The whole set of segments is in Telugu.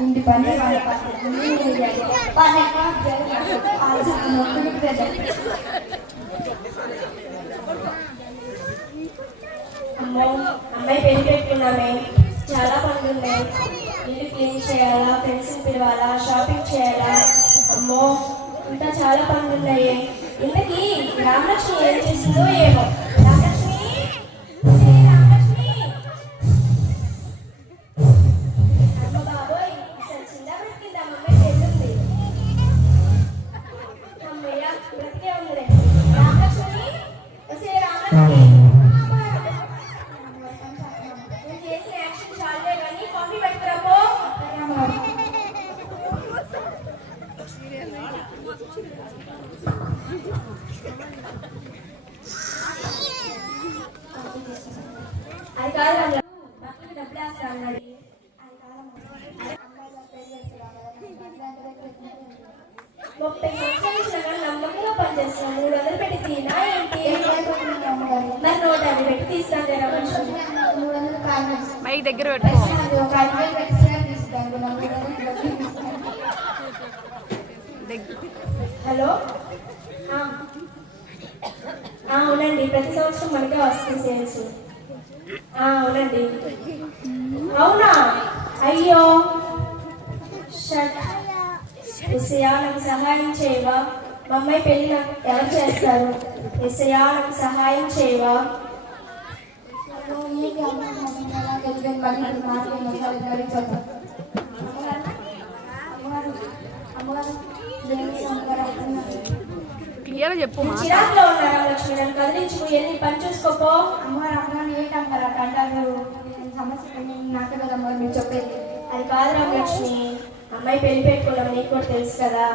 ఇంటి పని అమ్మో అమ్మాయి పెళ్లి పెట్టుకున్నామే, చాలా పనులు ఉన్నాయి. ఇల్లు క్లీన్ చేయాలా, ఫ్రెండ్స్ని పిలవాలా, షాపింగ్ చేయాలా. అమ్మో ఇంకా చాలా పనులు ఉన్నాయి. ఇంతకీ రామలక్ష్మి ఏం చేస్తుందో ఏమో. రామలక్ష్మి, రామలక్ష్మి, అమ్మ బాబోయ్, అసలు చిన్న బ్రతికింది. అమ్మాయి పెళ్ళుంది. అమ్మయ్య బ్రతికే ఉందిలే. రామలక్ష్మి, రామలక్ష్మి, చేసిన యాక్షన్ చాలే కానీ కాఫీ పెట్టుకురాపో. అది కాదు డబ్బులు వేస్తా అన్నది. ముప్పై సంవత్సరాల నుంచి నమ్మకంగా పనిచేస్తున్నాను. 300 పెట్టి తీనా ఏంటి? మరి 150 పెట్టి తీస్తాను. మైక్ దగ్గర హలో, అవునండి, ప్రతి సంవత్సరం మనకే వస్తుంది సేల్స్. అవునండి. అవునా? అయ్యో ఎస్ఐయా నాకు సహాయం చేయవా? మా అమ్మాయి పెళ్ళి నాకు ఎవరు చేస్తారు? ఎస్ఐయా నాకు సహాయం చేయవా? క్లియర్ చెప్పు. చిరాకులో ఉన్నారా లక్ష్మి? నన్ను కదిలించుకు, ఎన్ని పని చూసుకోపో. అమ్మగారు ఏంటంటారు అంటారు? సమస్య నాకే కదమ్మా మీరు చెప్పేది. అది కాదు రామలక్ష్మి, అమ్మాయి పెళ్లి పెట్టుకున్నాం, నీకు కూడా తెలుసు కదా.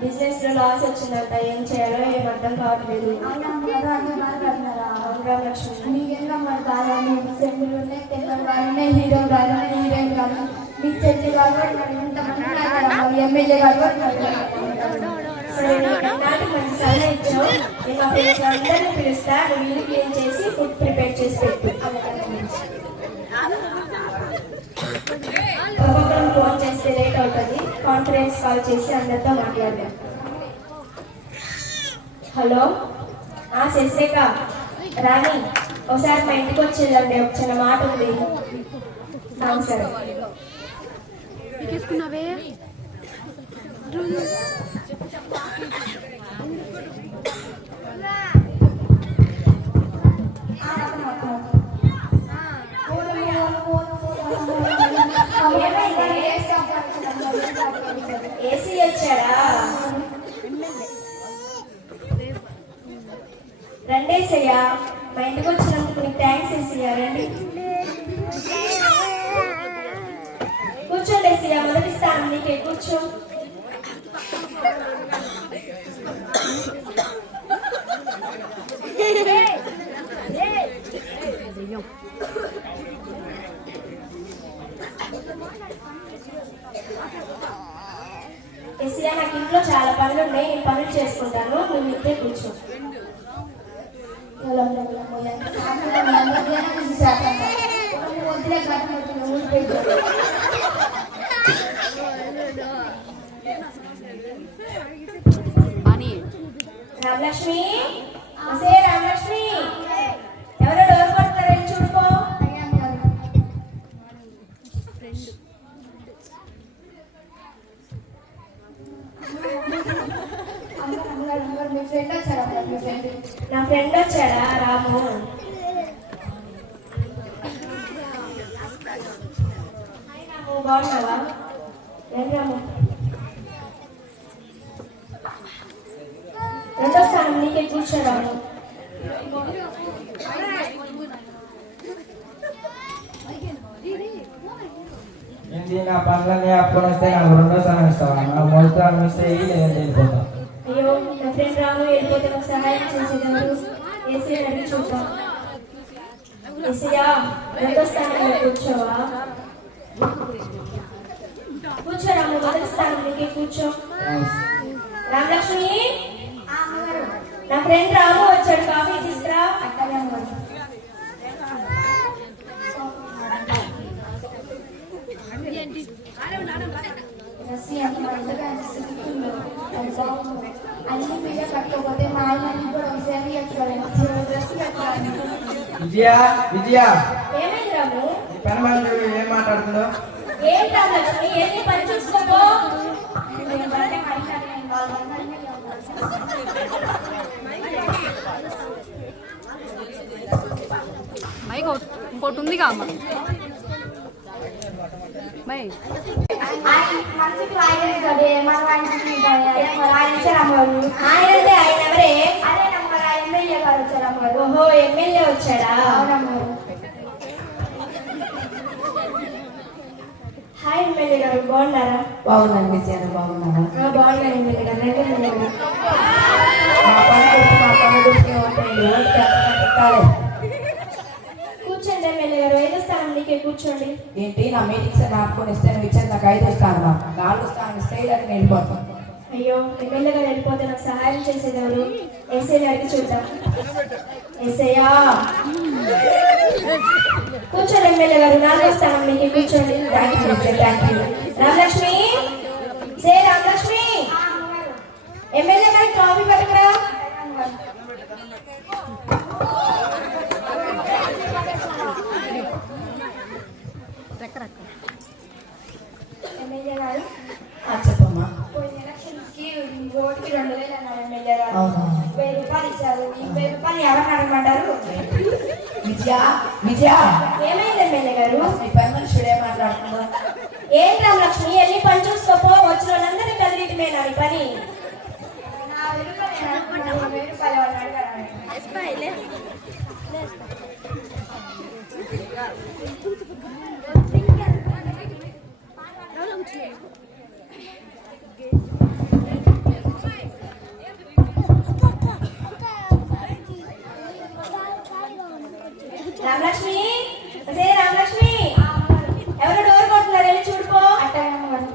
బిజినెస్ లో లాస్ వచ్చిందంట, ఏం చేయాలో ఏం అర్థం కావట్లేదు. రామలక్ష్మి మీకేంగా మరి బాగా సెంట్లు ఉన్నాయి, తెల్లలు కానీ ఉన్నాయి, హీరోలు కానీ ఉన్నాయి, హీరోయిన్ కానీ మీకు చెల్లి కాబట్టి మరి ఇంతమంది ఎమ్మెల్యే కాబట్టి సరే, నాటి మంచి సలహా ఇచ్చావు. నేను మా ఫ్రెండ్స్ అందరినీ పిలుస్తా. నువ్వు ఇల్లు క్లీన్ చేసి ఫుడ్ ప్రిపేర్ చేసి పెట్టు. ఒక్కొక్కరు ఫోన్ చేస్తే లేట్ అవుతుంది. కాన్ఫరెన్స్ కాల్ చేసి అందరితో మాట్లాడదాం. హలో, శశిరేఖ, రాణి, ఒకసారి మా ఇంటికి వచ్చేదండి. ఒక చిన్న మాట ఉంది. సరే. ఏసీ వచ్చాడా? రండి ఏసయ్యా, మా ఇంటికి వచ్చినందుకు నీకు థ్యాంక్స్ ఏసయ్యా. రండి కూర్చోండి ఏసయ్యా, మొదటి స్థానం నీకే, కూర్చో. ఏసయ్యా, నాకు ఇంట్లో చాలా పనులు ఉన్నాయి, నేను పనులు చేసుకుంటాను, నువ్వు ఇంతే కూర్చో. రామలక్ష్మి, రామలక్ష్మి, ఎవరో డోర్ కొడతారని చూడుకో. నా ఫ్రెండ్ వచ్చాడా? రాము. రాము, బాగున్నావా? ఏం రాము, రెండో స్థానం నీకే, కూర్చో రాము. ఏంటి నా పనులన్నీ అప్పుడు వస్తే నాకు రెండో స్థానం ఇస్తావా? నా మొదటి స్థానం ఇస్తే వెళ్ళిపోతా. అయ్యో, నా ఫ్రెండ్ రాము వెళ్ళిపోతే నాకు సహాయం చేసేదారు. ఏసీ అడిగి చూద్దాం. ఏసీయా, రెండో స్థానంలో కూర్చోవా? కూర్చో రాము, మొదటి స్థానం నీకే, కూర్చో. రామలక్ష్మి, నా ఫ్రెండ్ రాము వచ్చాడు, కాఫీ తీసుకురా. రసి అంత మంచిగా అనిపిస్తుందో అది బాగుంది. అన్ని మీద కట్టుకోకపోతే మా ఆయన కూడా ఒకసారి డ్రెస్ కట్టాలి. విజయ విజయ ఏమైంది రాము? ఈ పని మనుషులు ఏం మాట్లాడుతుందో ఏం రామలక్ష్మి, ఏంటి పని చూసుకోపో. మైక్ ఇంకోటి ఉందిగా అమ్మ మై మనసుకి ఆయన కదే మన ఆయన వచ్చారు అమ్మవారు. ఆయన అంటే ఆయన ఎవరే? అదే నమ్మరు ఆ ఎమ్మెల్యే గారు వచ్చారు అమ్మవారు. ఓహో, ఎమ్మెల్యే వచ్చాడా? అవునమ్మవారు. హాయ్ ఎమ్మెల్యే గారు, బాగున్నారా? బాగున్నాను విజయ, బాగున్నారా? బాగున్నాను ఎమ్మెల్యే గారు. రండి ఎమ్మెల్యే గారు. మా పని గురించి మా పని గురించి ఉంటాయి. ఎవరికి అంతగా పెట్టాలి. కూర్చోండి ఎమ్మెల్యే గారు, 5వ స్థానం నీకే, కూర్చోండి. ఏంటి నా మీటింగ్స్ ఆపుకొని ఇస్తే నువ్వు ఇచ్చేది నాకు 5వ స్థానం, 4వ స్థానం స్టైల్ అని నేను వెళ్ళిపోతాను. అయ్యో, ఎమ్మెల్యే గారు వెళ్ళిపోతే నాకు సహాయం చేసేది ఎవరు? ఎస్ఐ గారికి చూద్దాం. ఎస్ఐయా, కూర్చోండి ఎమ్మెల్యే గారు, 4వ స్థానం నీకే, కూర్చోండి. Thank you Vijaya, thank you. Ramalakshmi, say Ramalakshmi, MLA గారికి కాఫీ పట్టుకురా. ఎమ్మెల్యే గారు చెప్పమ్మా. పోయిన ఎలక్షన్స్ కి ఓటుకి 2000 అన్నారు ఎమ్మెల్యే గారు. అవునా? 1000 రూపాయలు ఇచ్చారు. ఈ 1000 రూపాయలు ఎవరిని అడగమంటారు? విజయ విజయ, ఏమైంది ఎమ్మెల్యే గారు? నీ పని మనుషుడు ఏం మాట్లాడుతుందో? ఏం రామలక్ష్మి, వెళ్ళి పని చూసుకోపో. వచ్చిన వాళ్ళందరినీ కదిలిటమే నా ఈ పని. నా 1000 రూపాయలు నేను అనుకున్నాను. 1000 రూపాయలు ఎవరిని అడగాలి? రామలక్ష్మి, సే రామలక్ష్మి, ఎవరు డోర్ కొడుతున్నారు? వెళ్ళి చూడుకో. అట్టగా అమ్మవారు.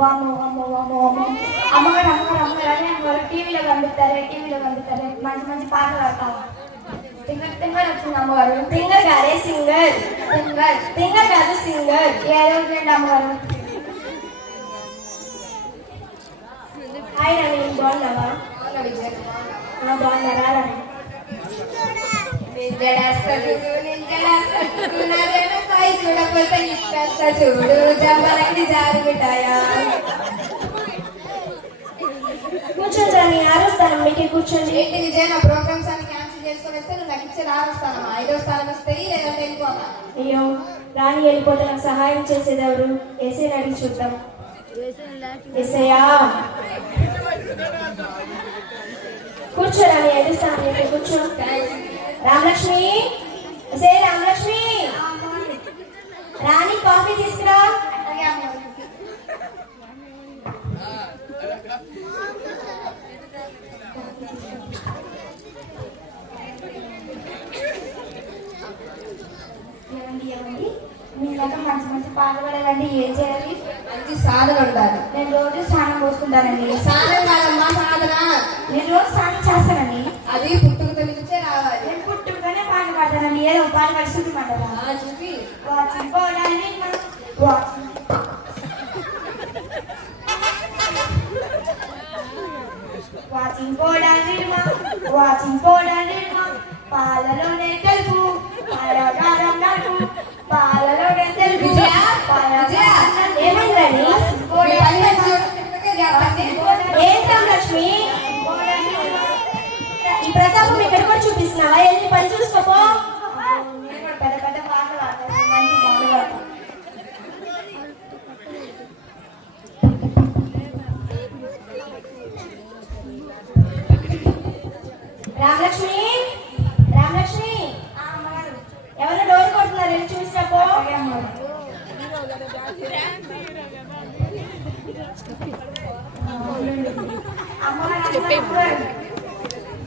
వామ్మో వామ్మో వామ్మో వామ్మో. అమ్మగారు అమ్మగారు అమ్మగారు అదే అమ్మగారు టీవీలో కనిపిస్తారు. మంచి మంచి పాటలు పాడతాం. సింగర్ సింగర్ వచ్చింది అమ్మగారు. సింగర్ గారే, సింగర్. సింగర్ సింగర్ కాదు, సింగర్. ఏ రోజు రండి అమ్మగారు. హాయ్ రాని, బాగున్నావా? బాగున్నారా రాని? చూడకపోతే ఇస్తా చూడు జబ్బలకి జారి మిఠాయా. కూర్చోండి రాని, 6వ స్థానం మీకే, కూర్చోండి. ఏంటి విజయ, నా ప్రోగ్రామ్స్ అన్ని క్యాన్సిల్ చేసుకొని వస్తే నువ్వు నాకు ఇచ్చే 6వ స్థానం 5వ స్థానం వస్తాయి లేదా వెళ్ళిపోతా. అయ్యో, రాణి వెళ్ళిపోతే నాకు సహాయం చేసేది ఎవరు? ఎస్ఐని అడిగి చూద్దాం. ఎస్ఐయా, కూర్చో రాణి, 5వ స్థానం మీకే, కూర్చో. రామలక్ష్మి, సే రామలక్ష్మి, రాణి కాఫీ తీసుకురా. అట్లాగే అమ్మగారు. ఏమండి మీ దగ్గర మంచి మంచి పాటలు పాడాలండి. ఏం చేయాలి? మంచి సాధన ఉండాలి. నేను రోజు స్నానం పోసుకుంటానండి. స్నానం కాదమ్మా, సాధన. నేను రోజు స్నానం చేస్తానండి. అది పుట్టుకతో నుంచే రావాలి. నేను పుట్టుకతోనే పాట పాడతానండి. ఏదో పాట పాడి చూపిమంటారా? చూపి. వాచింగ్ పోవడానికి వాచింగ్ పోవడానికి పాలలోనే తెలుపు పాలగారం నాకు పాలలోనే తెలుపు. ఏమైందండి? ఏం రామలక్ష్మి, ఈ ప్రతాపం ఇక్కడ కూడా చూపిస్తున్నావా? వెళ్ళి పని చూసుకోపో. పెద్ద పెద్ద పాటలు పాడతాను. మంచి పాటలు పాడతాను. రామలక్ష్మి, రామలక్ష్మి, ఎవరు డోర్ కొడుతున్నారు? వెళ్ళి చూసిరాపో.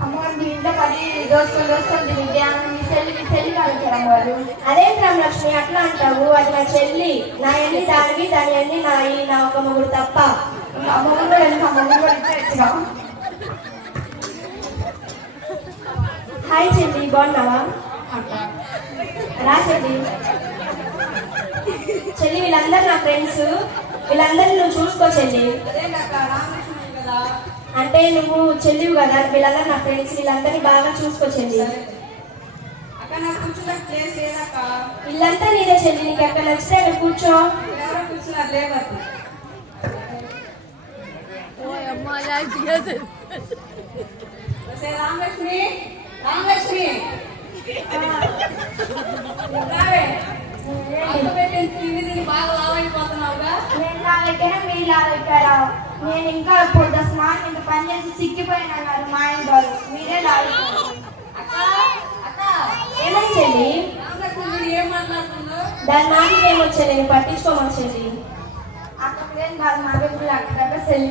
అమ్మగారు మీ ఇంట్లో 10 దోస్తులు విద్యాన్ని మీ చెల్లి కాల్చారు అమ్మగారు. అదేంటి రామలక్ష్మి అట్లా అంటావు? అది నా చెల్లి. నా ఎన్ని దానివి, దాని ఎన్ని నాయి. నా ఒక మొగుడు తప్ప. అమ్మగారు కూడా ఎందుకు అమ్మగారు కూడా ఇచ్చేట్టుగా. హాయ్ చెల్లి, బాగున్నావా? రా చెల్లి. చెల్లి వీళ్ళందరూ నా ఫ్రెండ్స్, వీళ్ళందరినీ నువ్వు చూసుకో చెల్లి. అంటే నువ్వు చెల్లివు కదా, వీళ్ళందరూ నా ఫ్రెండ్స్, వీళ్ళందరినీ బాగా చూసుకో చెల్లి. ఇల్లంతా నీదే చెల్లి, నీకు ఎక్కడ నచ్చితే అక్కడ కూర్చో. రామలక్ష్మి రామలక్ష్మి బాగా లావైపోతున్నావుగా. నేను లావైపోయినా మీరు లావైపోయారా? నేను ఇంకా పొద్దు స్నానం ఇంత పని చేసి సిక్కిపోయినా అన్నారు మా ఆయన గారు. మీరే లావైపోయారు. అక్క అక్క ఏమని చెల్లి? ఏం మాట్లాడుతుందో దాని మాటలు ఏమొచ్చా, నేను పట్టించుకోమని చెల్లి. అక్క ఏం కాదు మా దగ్గర అక్కడ సెల్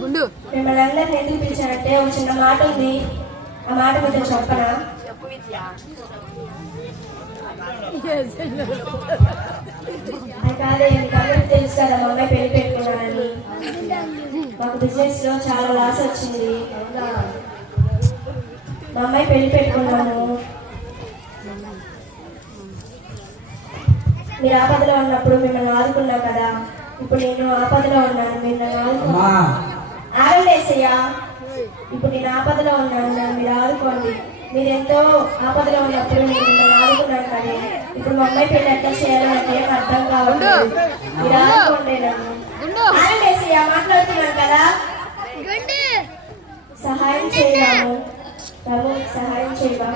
గుండు మిమ్మల్ని అందరిని ఎందుకు పిలిచానంటే ఒక చిన్న మాట ఉంది, ఆ మాట మీతో చెప్పనా? అది కాదే, మీకు అందరికీ తెలుసు కదా మా అమ్మాయి పెళ్లి పెట్టుకున్నానని. మాకు బిజినెస్ లో చాలా లాస్ వచ్చింది. మా అమ్మాయి పెళ్లి పెట్టుకున్నాను. మీరు ఆపదలో ఉన్నప్పుడు మిమ్మల్ని ఆదుకున్నాం కదా, ఇప్పుడు నేను ఆపదలో ఉన్నాను, మీరు నన్ను ఆదుకున్నాను. ఆగలేసయ్యా, ఇప్పుడు నేను ఆపదలో ఉన్నాను, నన్ను మీరు ఆదుకోండి. మీరు ఎంతో ఆపదలో ఉన్నప్పుడు నేను మిమ్మల్ని ఆదుకున్నాను కానీ ఇప్పుడు మా అమ్మాయి పెళ్లి ఎట్లా చేయాలో నాకేం అర్థం కావట్లేదు. మీరు ఆదుకోండి నన్ను. ఆగలేసయ్యా, మాట్లాడుతున్నాను కదా. సహాయం చేయరాము, రాము సహాయం చేయవా?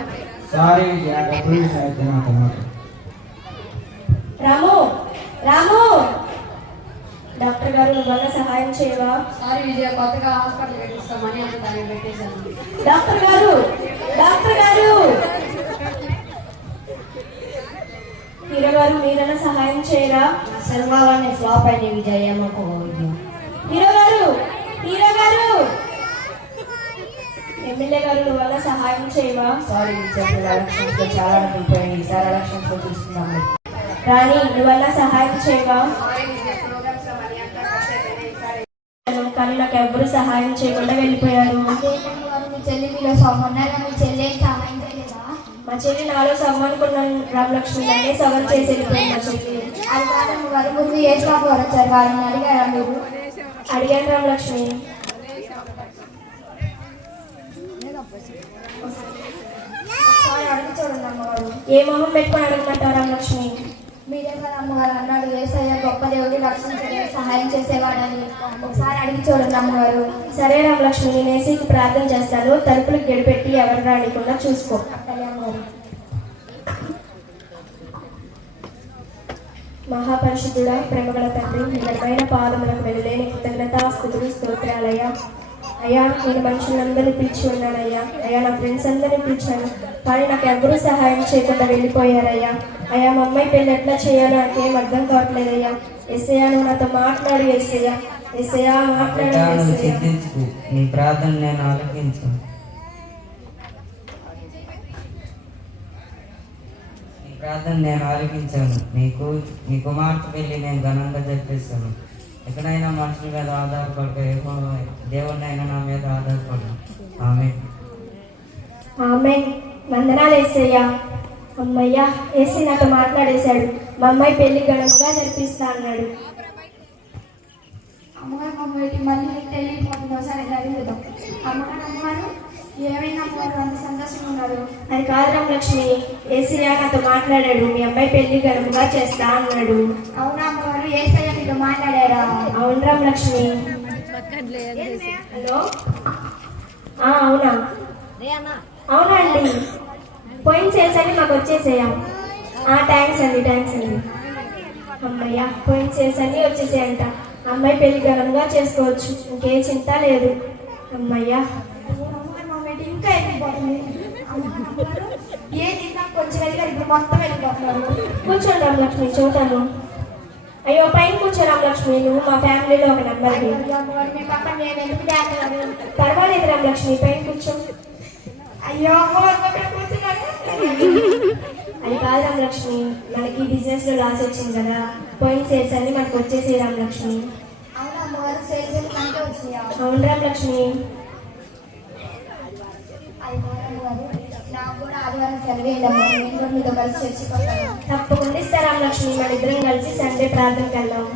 సారీ విజయ, డబ్బులు అయితే నాకు రాము రాము, డాక్టర్ గారు నువ్వన్నా సహాయం చేయవా? సారీ విజయ, కొత్తగా హాస్పిటల్ పెట్టిస్తాం మనీ అంతా దాన్ని పెట్టేశాను. డాక్టర్ గారు డాక్టర్ గారు, హీరో గారు మీరన్నా సహాయం చేయరా? సినిమాలోనే ఫ్లాప్ అయింది విజయ్. మాకు హీరో గారు హీరో గారు, ఎమ్మెల్యే గారు నువ్వన్నా సహాయం చేయవా? సారీ విజయ్, ఎలక్షన్స్ లో చాలా అయిపోయింది. ఈసారి ఎలక్షన్స్ లో తీసుకున్నాము. రాణి నువ్వన్నా సహాయం చేయవా? కానీ నాకు ఎవ్వరు సహాయం చేయకుండా వెళ్ళిపోయారు. మీ చెల్లి మీలో మొన్నగా మీ చెల్లి ఏం సహాయం చేయలేదా? మా చెల్లి నాలో సగం అనుకున్నాను రామలక్ష్మి, నన్నే సగం చేసి వెళ్ళిపోయింది మా చెల్లి. అది కాదు వారి ముందు ఏ షాప్ వారు వచ్చారు, వారిని అడిగారా మీరు? అడిగాను రామలక్ష్మి. ఒకసారి అడిగి చూడండి అమ్మగారు. ఏ మొహం పెట్టుకొని అడగమంటావు రామలక్ష్మి? మీరే కదా అమ్మగారు అన్నాడు, ఏసయ్య గొప్ప దేవుడి రక్షించే సహాయం చేసేవాడని. ఒకసారి అడిగి చూడండి అమ్మగారు. సరే రామలక్ష్మి, నేను ఏసీకి ప్రార్థన చేస్తాను, తలుపులకు గడిపెట్టి ఎవరు రానికుండా చూసుకో. అక్కడే అమ్మగారు. మహాపరిశుద్ధుడా, ప్రేమగల తండ్రి, నిజమైన పాదములకు వెళ్ళలేని కృతజ్ఞతాస్తుతులు స్తోత్రాలయ్యా. అయ్యా నేను మనుషులందరినీ పిలిచి ఉన్నానయ్యా. అయ్యా నా ఫ్రెండ్స్ అందరినీ పిలిచాను కానీ నాకు ఎవరూ సహాయం చేయకుండా వెళ్ళిపోయారయ్యా. అయ్యా మా అమ్మాయి పెళ్ళి ఎట్లా చేయాలో నాకేం అర్థం కావట్లేదయ్యా. ఎస్ఐయా నువ్వు నాతో మాట్లాడు ఎస్ఐయా. ఎస్ఐయా మాట్లాడు ఎస్ఐయా. నీ ప్రార్థన నేను ఆలకించాను. నీ ప్రార్థన నేను ఆలకించాను. నీ కుమార్తె పెళ్లి నేను ఘనంగా జరిపిస్తాను. ఎక్కడైనా మనుషుల మీద ఆధారపడక దేవుడినైనా నా మీద ఆధారపడను. ఆమేన్. ఆమేన్. వందనాలు యేసయ్యా. అమ్మయ్యా, ఏసీ నాతో మాట్లాడేశాడు. మా అమ్మాయి పెళ్లి ఘనంగా జరిపిస్తా అన్నాడు. అమ్మగారు మమ్మల్ని మళ్ళీ తెలియకపోతుంది, ఒకసారి జరిగిద్దాం. అమ్మగారు ఏమైనా అమ్మగారు అంత సంతోషంగా ఉన్నారు. అది కాదు రామలక్ష్మి, ఏసీయా నాతో మాట్లాడాడు, మీ అమ్మాయి పెళ్లి ఘనంగా చేస్తా అన్నాడు. అవునా అమ్మగారు, ఏసయ్య మీతో మాట్లాడారా? అవును రామలక్ష్మి. హలో, అవునా? అవునా అండి, పోయిన సేల్స్ అన్ని మాకు వచ్చేసేయా. థ్యాంక్స్ అండి, థ్యాంక్స్ అండి. అమ్మయ్యా, పోయిన సేల్స్ అన్నీ వచ్చేసాయంట. అమ్మాయి పెళ్లి ఘనంగా చేసుకోవచ్చు, ఇంకే చింత లేదు. అమ్మయ్యా. మమ్మల్ని ఇంకా వెళ్ళిపోతుంది. ఏది నాకు కొంచెం వెళ్ళి ఇప్పుడు మొత్తం వెళ్ళిపోతున్నారు. కూర్చోండి రామలక్ష్మి, చూద్దాము. అయ్యో పైన కూర్చో రామలక్ష్మి, నువ్వు మా ఫ్యామిలీలో ఒక నెంబర్ది. అమ్మగారు మీ పక్కన నేను ఎందుకు చేస్తున్నారు? పర్వాలేదు రామలక్ష్మి, పైన కూర్చో. అయ్యో అమ్మగారు కూర్చున్నాను. అది కాదు రామలక్ష్మి, మనకి బిజినెస్ లో లాస్ వచ్చింది కదా, పోయిన సేల్స్ అన్ని మనకు వచ్చేసి రామలక్ష్మి. అవునా అమ్మగారు, సేల్స్ అంటే వచ్చినాయా? అవును రామలక్ష్మి. అది గారు నాకు కూడా ఆదివారం సెలవేయండమ్మా, నేను కూడా మీతో కలిసి చర్చికి వస్తాను. తప్పకుండా ఇస్తారా లక్ష్మి, మన ఇద్దరం కలిసి సండే ప్రార్థనకి వెళ్దాం.